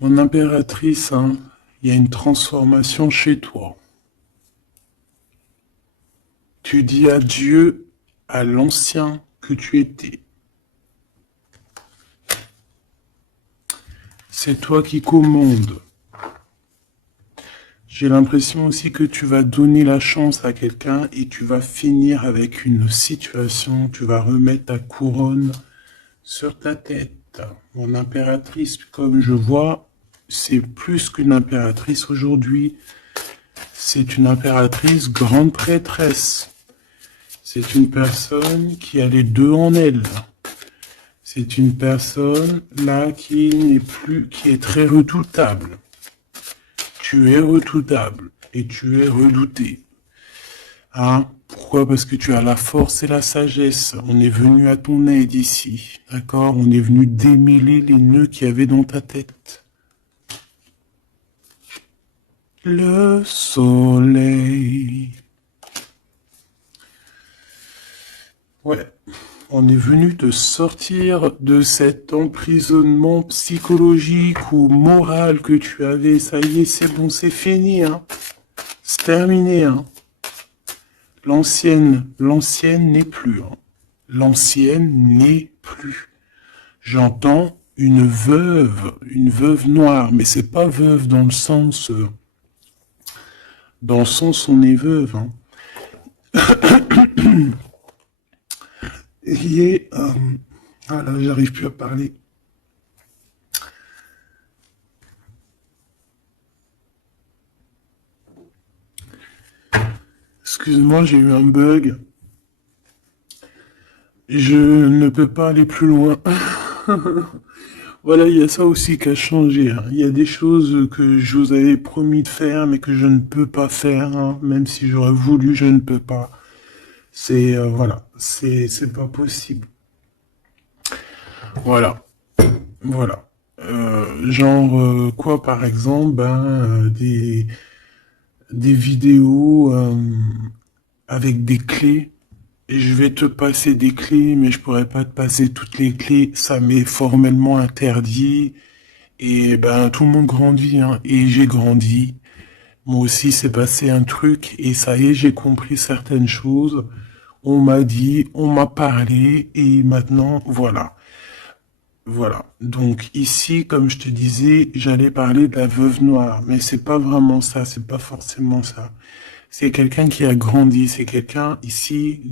Mon impératrice, hein, il y a une transformation chez toi. Tu dis adieu à l'ancien que tu étais. C'est toi qui commandes. J'ai l'impression aussi que tu vas donner la chance à quelqu'un et tu vas finir avec une situation, tu vas remettre ta couronne sur ta tête. Mon impératrice, comme je vois, c'est plus qu'une impératrice aujourd'hui. C'est une impératrice grande prêtresse. C'est une personne qui a les deux en elle. C'est une personne là qui est très redoutable. Tu es redoutable et tu es redouté. Hein? Pourquoi? Parce que tu as la force et la sagesse. On est venu à ton aide ici. D'accord? On est venu démêler les nœuds qu'il y avait dans ta tête. Le soleil. Ouais. On est venu te sortir de cet emprisonnement psychologique ou moral que tu avais. Ça y est, c'est bon, c'est fini, hein. C'est terminé, hein. L'ancienne n'est plus, hein. L'ancienne n'est plus. J'entends une veuve noire, mais c'est pas veuve dans le sens on est veuve, hein. Et ah là, j'arrive plus à parler. Excuse-moi, j'ai eu un bug. Je ne peux pas aller plus loin. Voilà, il y a ça aussi qui a changé, hein. Il y a des choses que je vous avais promis de faire, mais que je ne peux pas faire, hein. Même si j'aurais voulu, je ne peux pas. Voilà, c'est pas possible. Voilà, voilà. Quoi, par exemple, des vidéos avec des clés. Et je vais te passer des clés, mais je pourrais pas te passer toutes les clés. Ça m'est formellement interdit. Et ben, tout le monde grandit, hein. Et j'ai grandi. Moi aussi, c'est passé un truc. Et ça y est, j'ai compris certaines choses. On m'a dit, on m'a parlé. Et maintenant, voilà. Voilà. Donc ici, comme je te disais, j'allais parler de la veuve noire. Mais c'est pas vraiment ça. C'est pas forcément ça. C'est quelqu'un qui a grandi, c'est quelqu'un ici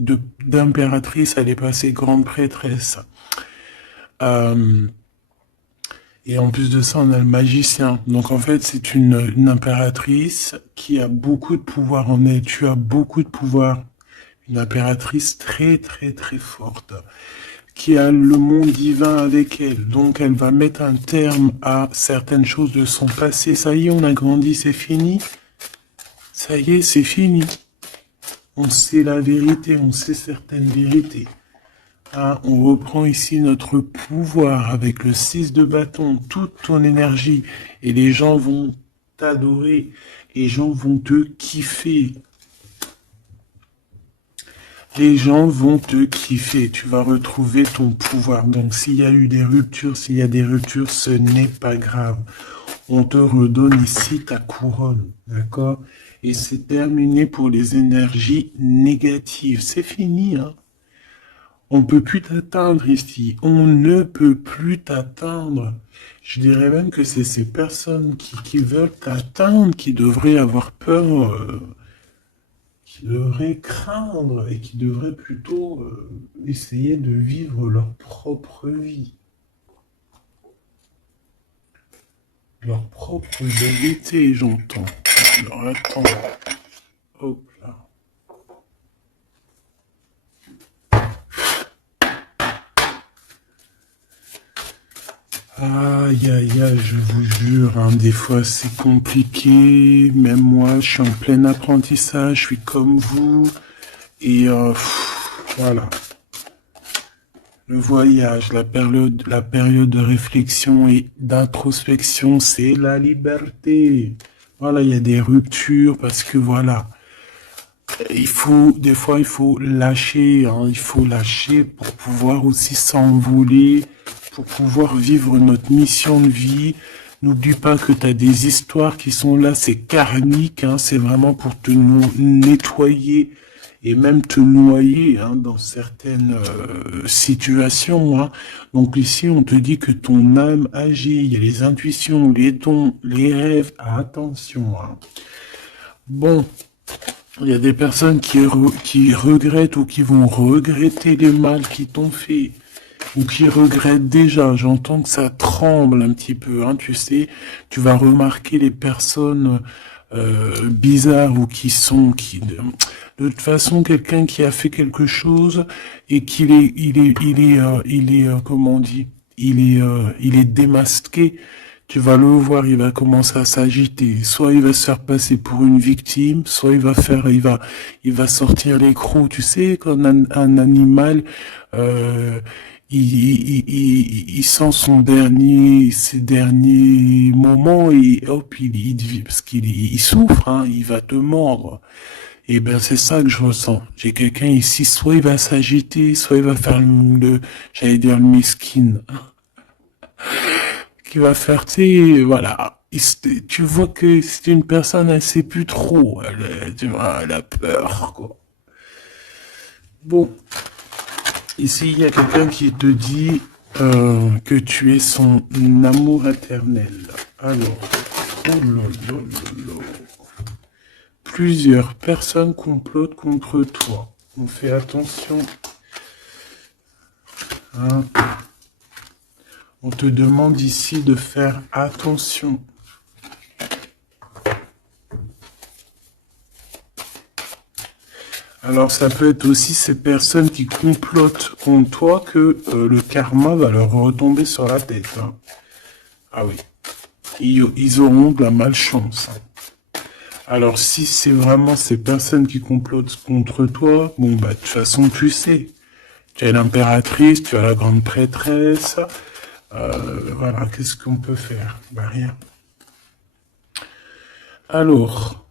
d'impératrice, elle est passée grande prêtresse. Euh, et en plus de ça, on a le magicien. Donc en fait, c'est une impératrice qui a beaucoup de pouvoir en elle. Tu as beaucoup de pouvoir. Une impératrice très très très forte, qui a le monde divin avec elle. Donc elle va mettre un terme à certaines choses de son passé. Ça y est, on a grandi, c'est fini. Ça y est, c'est fini. On sait la vérité, on sait certaines vérités. Ah, on reprend ici notre pouvoir avec le 6 de bâton, toute ton énergie. Et les gens vont t'adorer. Les gens vont te kiffer. Les gens vont te kiffer. Tu vas retrouver ton pouvoir. Donc s'il y a eu des ruptures, s'il y a des ruptures, ce n'est pas grave. On te redonne ici ta couronne. D'accord? Et c'est terminé pour les énergies négatives. C'est fini, hein? On peut plus t'atteindre ici. On ne peut plus t'atteindre. Je dirais même que c'est ces personnes qui veulent t'atteindre qui devraient avoir peur, qui devraient craindre et qui devraient plutôt essayer de vivre leur propre vie, leur propre vérité, j'entends. Alors attends. Hop là. Aïe, aïe, aïe, je vous jure, hein, des fois c'est compliqué. Même moi, je suis en plein apprentissage, je suis comme vous. Et voilà, le voyage, la période de réflexion et d'introspection, c'est la liberté. Voilà, il y a des ruptures parce que voilà, des fois, il faut lâcher, hein, il faut lâcher pour pouvoir aussi s'envoler, pour pouvoir vivre notre mission de vie. N'oublie pas que tu as des histoires qui sont là, c'est karmique, hein, c'est vraiment pour te nettoyer et même te noyer, hein, dans certaines situations, hein. Donc ici, on te dit que ton âme agit, il y a les intuitions, les dons, les rêves, attention, hein. Bon. Il y a des personnes qui regrettent ou qui vont regretter les mal qu'ils t'ont fait, ou qui regrettent déjà. J'entends que ça tremble un petit peu, hein, tu sais. Tu vas remarquer les personnes bizarres ou de toute façon, quelqu'un qui a fait quelque chose et comment on dit, il est démasqué. Tu vas le voir, il va commencer à s'agiter. Soit il va se faire passer pour une victime, soit il va sortir les crocs. Tu sais, quand un animal, euh, il sent ses derniers moments et hop, parce il souffre, hein, il va te mordre. Et ben, c'est ça que je ressens. J'ai quelqu'un ici, soit il va s'agiter, soit il va faire j'allais dire le miskin, qui va faire, tu sais, voilà. Tu vois que c'est une personne, elle sait plus trop. Tu vois, elle a peur, quoi. Bon, ici, il y a quelqu'un qui te dit que tu es son amour éternel. Alors, oh là là là là. Plusieurs personnes complotent contre toi. On fait attention. Hein. On te demande ici de faire attention. Alors, ça peut être aussi ces personnes qui complotent contre toi que le karma va leur retomber sur la tête. Hein. Ah oui. Ils auront de la malchance. Hein. Alors, si c'est vraiment ces personnes qui complotent contre toi, bon, bah, de toute façon, tu sais. Tu as l'impératrice, tu as la grande prêtresse. Voilà, qu'est-ce qu'on peut faire? Bah, rien. Alors,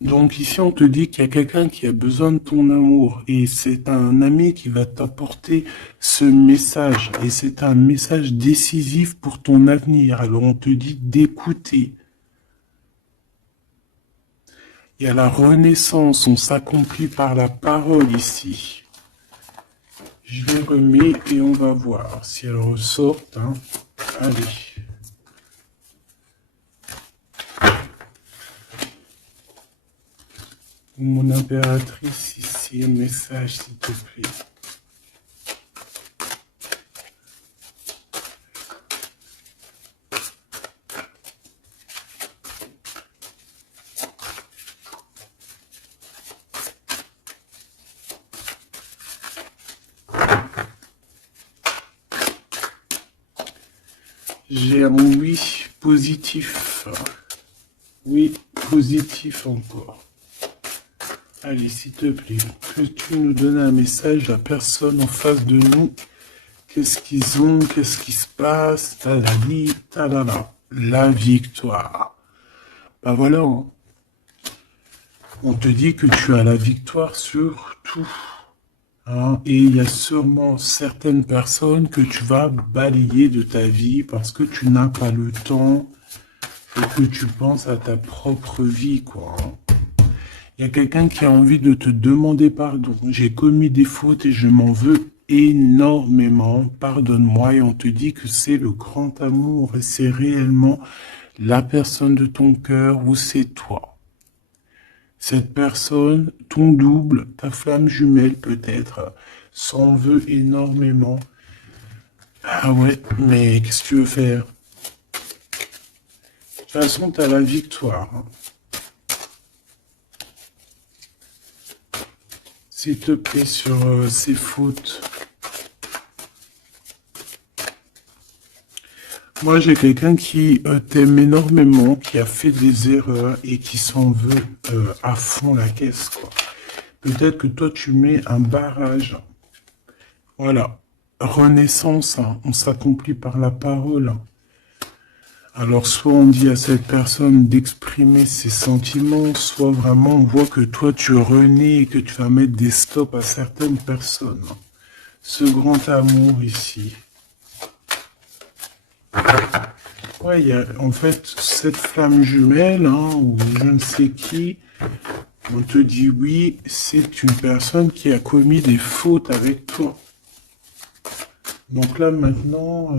donc ici, on te dit qu'il y a quelqu'un qui a besoin de ton amour et c'est un ami qui va t'apporter ce message et c'est un message décisif pour ton avenir. Alors, on te dit d'écouter. Il y a la renaissance, on s'accomplit par la parole ici. Je les remets et on va voir si elles ressortent. Hein. Allez. Mon impératrice, ici, un message, s'il te plaît. J'ai un oui positif. Oui, positif encore. Allez, s'il te plaît, que tu nous donnes un message à personne en face de nous. Qu'est-ce qu'ils ont, qu'est-ce qui se passe, talali, talala. La victoire. Ben voilà, hein. On te dit que tu as la victoire sur tout. Hein, et il y a sûrement certaines personnes que tu vas balayer de ta vie parce que tu n'as pas le temps et que tu penses à ta propre vie, quoi. Hein. Il y a quelqu'un qui a envie de te demander pardon. J'ai commis des fautes et je m'en veux énormément. Pardonne-moi. Et on te dit que c'est le grand amour et c'est réellement la personne de ton cœur ou c'est toi. Cette personne, ton double, ta flamme jumelle peut-être, s'en veut énormément. Ah ouais, mais qu'est-ce que tu veux faire? De toute façon, tu as la victoire. Hein. S'il te plaît, sur ces fautes. Moi, j'ai quelqu'un qui t'aime énormément, qui a fait des erreurs et qui s'en veut à fond la caisse, quoi. Peut-être que toi, tu mets un barrage. Voilà. Renaissance, hein. On s'accomplit par la parole. Alors, soit on dit à cette personne d'exprimer ses sentiments, soit vraiment on voit que toi, tu renais et que tu vas mettre des stops à certaines personnes. Ce grand amour ici. Ouais, il y a en fait cette flamme jumelle, hein, ou je ne sais qui, on te dit oui, c'est une personne qui a commis des fautes avec toi. Donc là maintenant,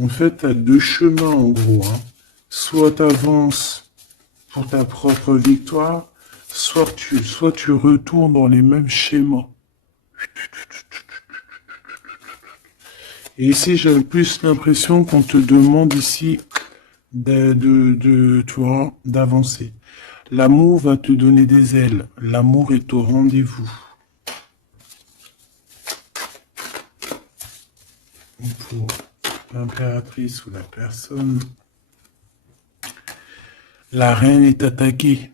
en fait, tu as deux chemins en gros. Hein. Soit tu avances pour ta propre victoire, soit tu retournes dans les mêmes schémas. Et ici, j'ai plus l'impression qu'on te demande ici tu vois, d'avancer. L'amour va te donner des ailes. L'amour est au rendez-vous. Pour l'impératrice ou la personne, la reine est attaquée.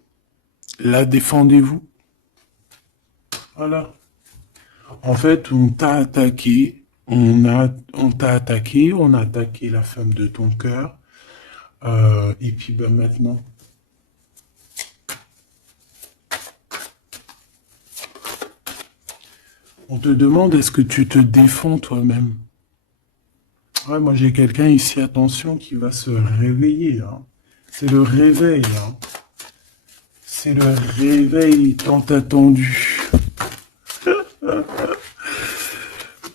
La défendez-vous. Voilà. En fait, on t'a attaqué. On t'a attaqué. On a attaqué la femme de ton cœur. Et puis ben maintenant, on te demande est-ce que tu te défends toi-même. Ouais, moi j'ai quelqu'un ici, attention, qui va se réveiller. Hein. C'est le réveil. Hein. C'est le réveil tant attendu.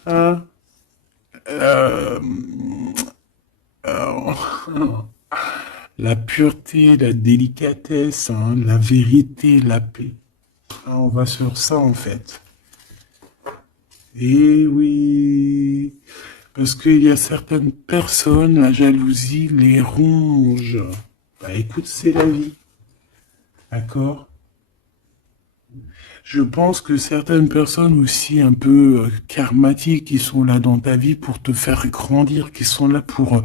Hein. Euh, la pureté, la délicatesse, hein, la vérité, la paix. Hein, on va sur ça en fait. Et oui, parce qu'il y a certaines personnes, la jalousie les ronge. Bah écoute, c'est la vie. D'accord? Je pense que certaines personnes aussi un peu karmatiques qui sont là dans ta vie pour te faire grandir, qui sont là pour...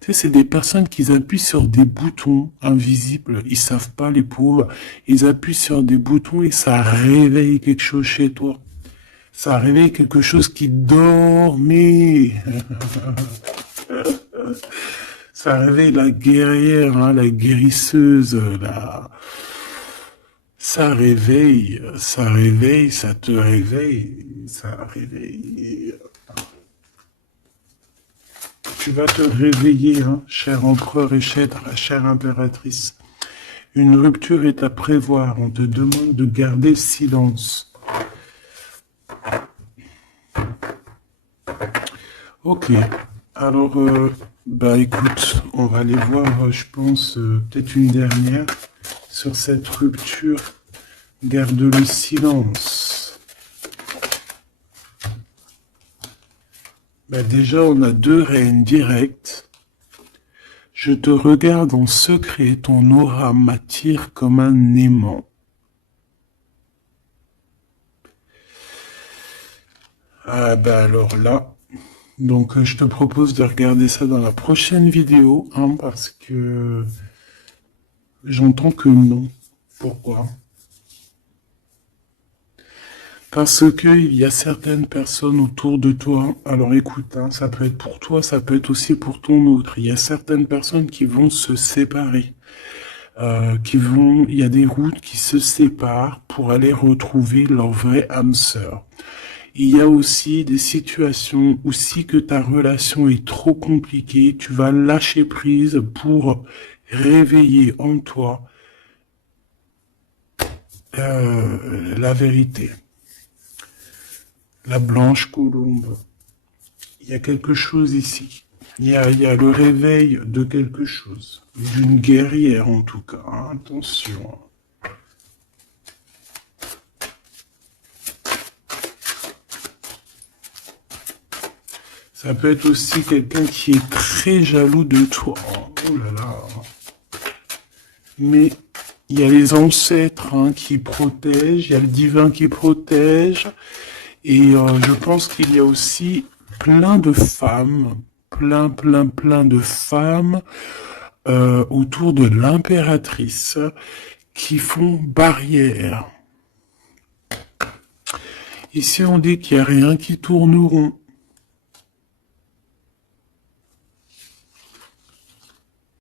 tu sais, c'est des personnes qui appuient sur des boutons invisibles. Ils savent pas, les pauvres. Ils appuient sur des boutons et ça réveille quelque chose chez toi. Ça réveille quelque chose qui dormait. Ça réveille la guerrière, hein, la guérisseuse, la... ça réveille, ça te réveille, ça réveille. Tu vas te réveiller, hein, cher empereur et chère impératrice. Une rupture est à prévoir, on te demande de garder silence. Ok, alors, bah écoute, on va aller voir, je pense, peut-être une dernière sur cette rupture. Garde le silence. Bah déjà, on a 2 reines directes. Je te regarde en secret, ton aura m'attire comme un aimant. Ah bah alors là, donc je te propose de regarder ça dans la prochaine vidéo, hein, parce que j'entends que non. Pourquoi? Parce que il y a certaines personnes autour de toi. Alors écoute, hein, ça peut être pour toi, ça peut être aussi pour ton autre. Il y a certaines personnes qui vont se séparer, il y a des routes qui se séparent pour aller retrouver leur vraie âme sœur. Il y a aussi des situations où si que ta relation est trop compliquée, tu vas lâcher prise pour réveiller en toi la vérité. La blanche colombe. Il y a quelque chose ici. Il y a le réveil de quelque chose. D'une guerrière en tout cas. Hein, attention. Ça peut être aussi quelqu'un qui est très jaloux de toi. Oh là là. Mais il y a les ancêtres, hein, qui protègent, il y a le divin qui protège. Et je pense qu'il y a aussi plein de femmes, plein de femmes autour de l'impératrice qui font barrière. Ici, on dit qu'il n'y a rien qui tourne rond.